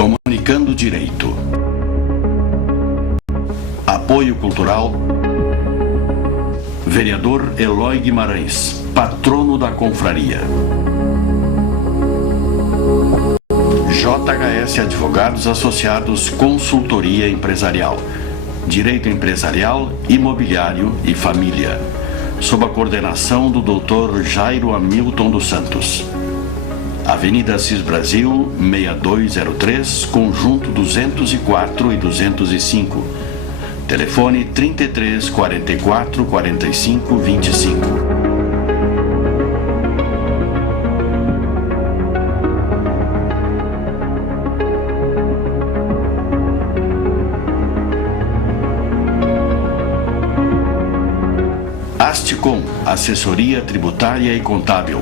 Comunicando Direito. Apoio Cultural. Vereador Eloy Guimarães, patrono da confraria. JHS Advogados Associados Consultoria Empresarial. Direito Empresarial, Imobiliário e Família. Sob a coordenação do Dr. Jairo Hamilton dos Santos. Avenida Assis Brasil, 6203, Conjunto 204 e 205. Telefone 33 44 45 25. Asticom, Assessoria Tributária e Contábil.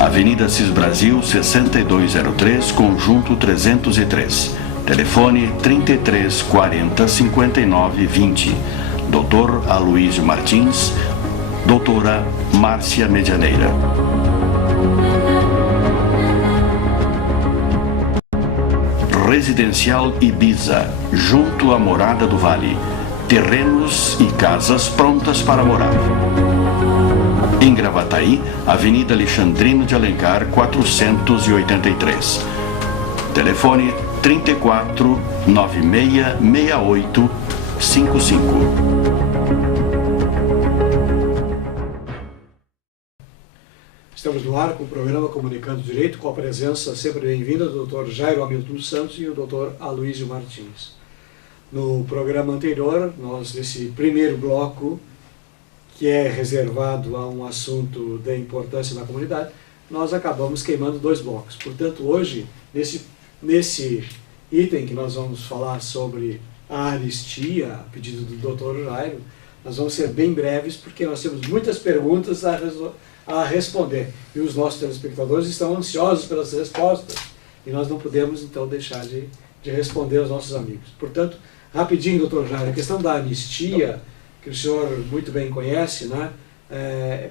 Avenida Assis Brasil, 6203, Conjunto 303. Telefone 33 40 59 20. Dr. Aloysio Martins, doutora Márcia Medianeira. Residencial Ibiza, junto à Morada do Vale. Terrenos e casas prontas para morar. Em Gravataí, Avenida Alexandrino de Alencar, 483. Telefone 34 96 68 55. Estamos no ar com o programa Comunicando Direito, com a presença sempre bem-vinda do Dr. Jairo Hamilton dos Santos e o Dr. Aloysio Martins. No programa anterior, nesse primeiro bloco, que é reservado a um assunto de importância na comunidade, nós acabamos queimando dois blocos. Portanto, hoje, nesse item que nós vamos falar sobre a anistia, a pedido do Dr. Jairo, nós vamos ser bem breves, porque nós temos muitas perguntas a responder. E os nossos telespectadores estão ansiosos pelas respostas, e nós não podemos, então, deixar de responder aos nossos amigos. Portanto, rapidinho, doutor Jairo, a questão da anistia, que o senhor muito bem conhece, né?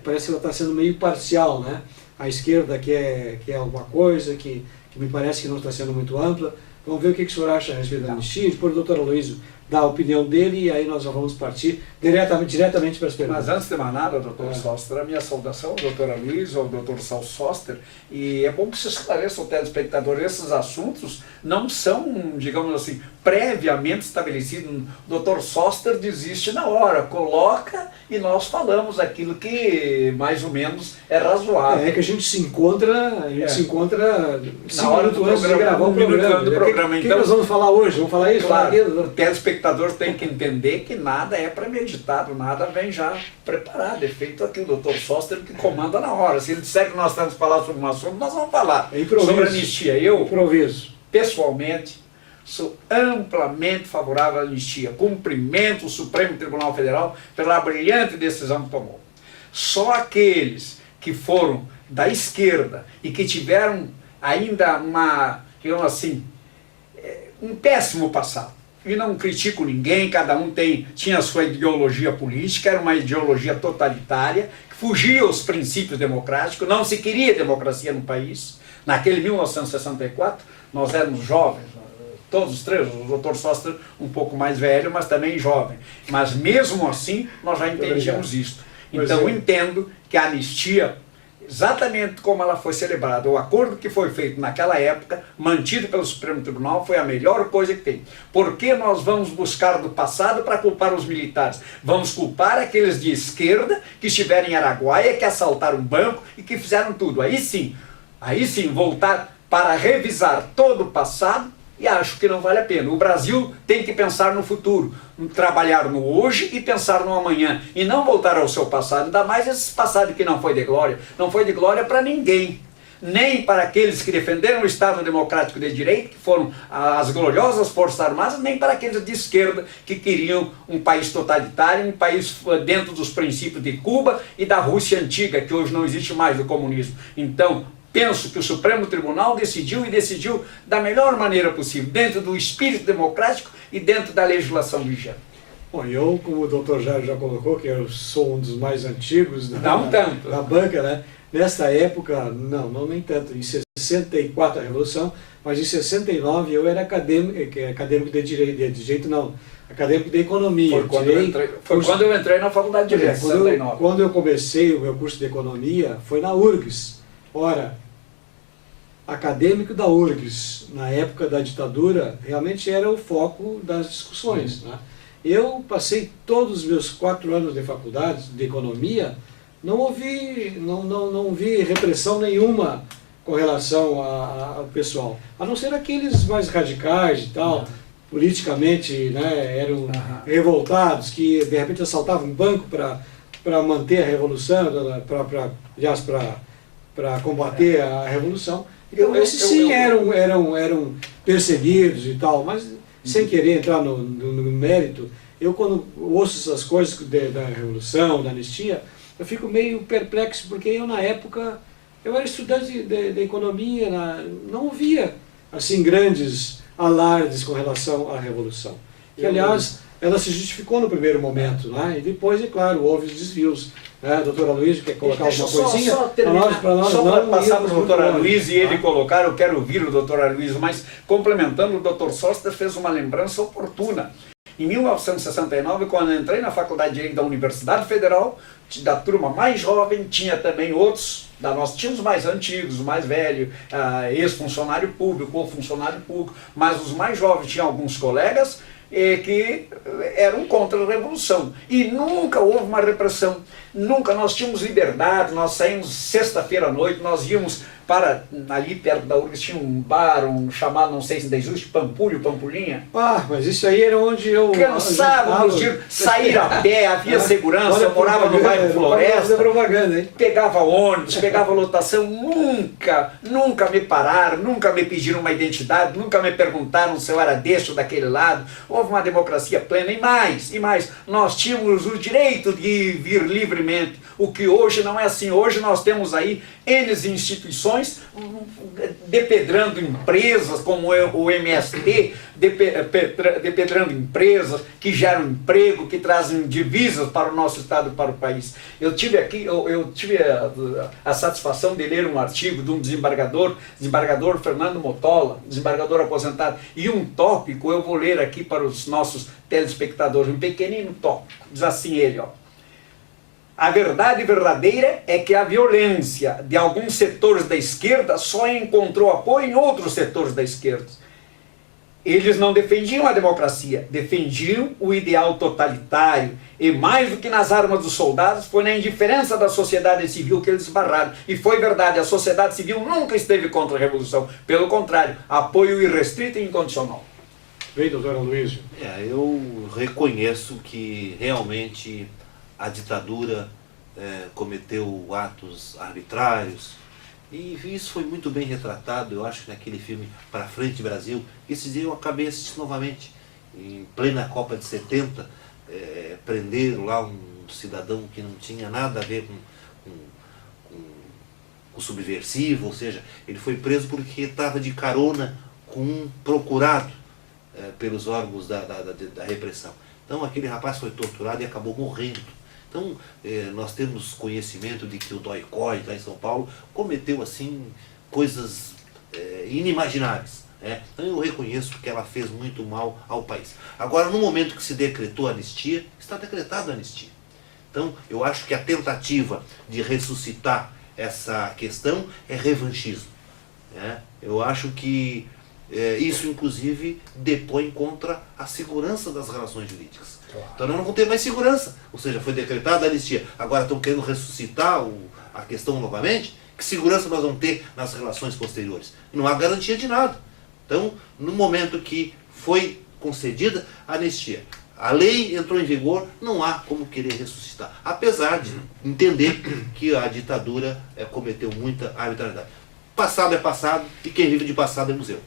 Parece que ela está sendo meio parcial, né? A esquerda quer alguma coisa que me parece que não está sendo muito ampla. Vamos ver o que o senhor acha a respeito da anistia, depois o doutor Aloysio dá a opinião dele e aí nós já vamos partir diretamente para as perguntas. Mas antes de mais nada, doutor Foster, a minha saudação ao doutor Aloysio, ao doutor Celso Foster, e é bom que se esclareça ao telespectador, esses assuntos não são, digamos assim, previamente estabelecidos. O doutor Foster desiste na hora, coloca e nós falamos aquilo que mais ou menos é razoável. É que a gente se encontra, na hora do antes de gravar o programa. O que nós vamos falar hoje? Vamos falar isso? Claro, o telespectador tem que entender que nada é premeditado, nada vem já preparado, é feito aqui o doutor Foster que comanda na hora. Se ele disser que nós temos que falar sobre um assunto, nós vamos falar sobre anistia. Eu, pessoalmente, sou amplamente favorável à anistia. Cumprimento o Supremo Tribunal Federal pela brilhante decisão que tomou. Só aqueles que foram da esquerda e que tiveram ainda digamos assim, um péssimo passado. E não critico ninguém, cada um tinha a sua ideologia política, era uma ideologia totalitária, que fugia aos princípios democráticos, não se queria democracia no país. Naquele 1964, nós éramos jovens, todos os três, o doutor Foster um pouco mais velho, mas também jovem. Mas mesmo assim, nós já entendíamos isto. Então eu entendo que a anistia, exatamente como ela foi celebrada, o acordo que foi feito naquela época, mantido pelo Supremo Tribunal, foi a melhor coisa que tem. Por que nós vamos buscar do passado para culpar os militares? Vamos culpar aqueles de esquerda que estiveram em Araguaia, que assaltaram um banco e que fizeram tudo. Aí sim, voltar para revisar todo o passado, e acho que não vale a pena. O Brasil tem que pensar no futuro, trabalhar no hoje e pensar no amanhã, e não voltar ao seu passado, ainda mais esse passado que não foi de glória. Não foi de glória para ninguém, nem para aqueles que defenderam o Estado Democrático de Direito, que foram as gloriosas Forças Armadas, nem para aqueles de esquerda que queriam um país totalitário, um país dentro dos princípios de Cuba e da Rússia antiga, que hoje não existe mais, do comunismo. Então, penso que o Supremo Tribunal decidiu da melhor maneira possível, dentro do espírito democrático e dentro da legislação vigente. Bom, eu, como o Dr. Jairo já colocou, que eu sou um dos mais antigos da Não tanto. da banca, né? nessa época, não nem tanto, em 64 a Revolução, mas em 69 eu era acadêmico de direito não, acadêmico de economia. Quando eu entrei na faculdade de direito, 69. Quando eu comecei o meu curso de economia, foi na URGS. Ora, acadêmico da URGS, na época da ditadura, realmente era o foco das discussões. Né? Eu passei todos os meus 4 anos de faculdade de economia, não vi repressão nenhuma com relação ao pessoal, a não ser aqueles mais radicais e tal, politicamente, né, eram revoltados, que de repente assaltavam um banco para manter a revolução, para combater a revolução. Então, esses sim eram perseguidos e tal, mas sem querer entrar no mérito, eu quando ouço essas coisas da revolução, da anistia, eu fico meio perplexo, porque eu na época, eu era estudante de economia, não via assim grandes alardes com relação à revolução. Que aliás, ela se justificou no primeiro momento, né? E depois, é claro, houve os desvios. Doutor Aloysio, quer colocar alguma coisinha? Só para passar para o doutor Aloysio e ele colocar, eu quero ouvir o doutor Aloysio, mas complementando, o doutor Soster fez uma lembrança oportuna. Em 1969, quando eu entrei na Faculdade de Direito da Universidade Federal, da turma mais jovem, tinha também outros, nós tínhamos os mais antigos, o mais velho, ex-funcionário público ou funcionário público, mas os mais jovens tinham alguns colegas que eram contra a Revolução. E nunca houve uma repressão, nunca, nós tínhamos liberdade, nós saímos sexta-feira à noite, nós íamos para, ali perto da URGS tinha um bar, chamado, não sei se ainda existe, Pampulinha. Mas isso aí era onde eu... Cansávamos de sair a pé, havia segurança, eu morava no bairro Floresta, propaganda, hein? Pegava ônibus, pegava lotação, nunca me pararam, nunca me pediram uma identidade, nunca me perguntaram se eu era deste ou daquele lado. Houve uma democracia plena e mais, nós tínhamos o direito de vir livremente, o que hoje não é assim. Hoje nós temos aí N instituições depedrando empresas como o MST, depedrando empresas que geram emprego, que trazem divisas para o nosso estado e para o país. Eu tive a satisfação de ler um artigo de um desembargador Fernando Motola, desembargador aposentado, e um tópico eu vou ler aqui para os nossos telespectadores, um pequenino tópico, diz assim ele, ó: a verdade verdadeira é que a violência de alguns setores da esquerda só encontrou apoio em outros setores da esquerda. Eles não defendiam a democracia, defendiam o ideal totalitário. E mais do que nas armas dos soldados, foi na indiferença da sociedade civil que eles esbarraram. E foi verdade, a sociedade civil nunca esteve contra a Revolução. Pelo contrário, apoio irrestrito e incondicional. Bem, doutor Aloysio. Eu reconheço que realmente a ditadura cometeu atos arbitrários, e isso foi muito bem retratado, eu acho que naquele filme Pra Frente Brasil. Esse dia eu acabei assistindo novamente, em plena Copa de 70, prenderam lá um cidadão que não tinha nada a ver com subversivo, ou seja, ele foi preso porque estava de carona com um procurado pelos órgãos da repressão. Então aquele rapaz foi torturado e acabou morrendo. Então, nós temos conhecimento de que o Doi-Coi, lá em São Paulo, cometeu, assim, coisas inimagináveis. Então, eu reconheço que ela fez muito mal ao país. Agora, no momento que se decretou a anistia, está decretada a anistia. Então, eu acho que a tentativa de ressuscitar essa questão é revanchismo. Eu acho que isso, inclusive, depõe contra a segurança das relações jurídicas. Então nós não vamos ter mais segurança, ou seja, foi decretada a anistia, agora estão querendo ressuscitar a questão novamente. Que segurança nós vamos ter nas relações posteriores? Não há garantia de nada. Então, no momento que foi concedida a anistia, a lei entrou em vigor, não há como querer ressuscitar, apesar de entender que a ditadura cometeu muita arbitrariedade. Passado é passado, e quem vive de passado é museu.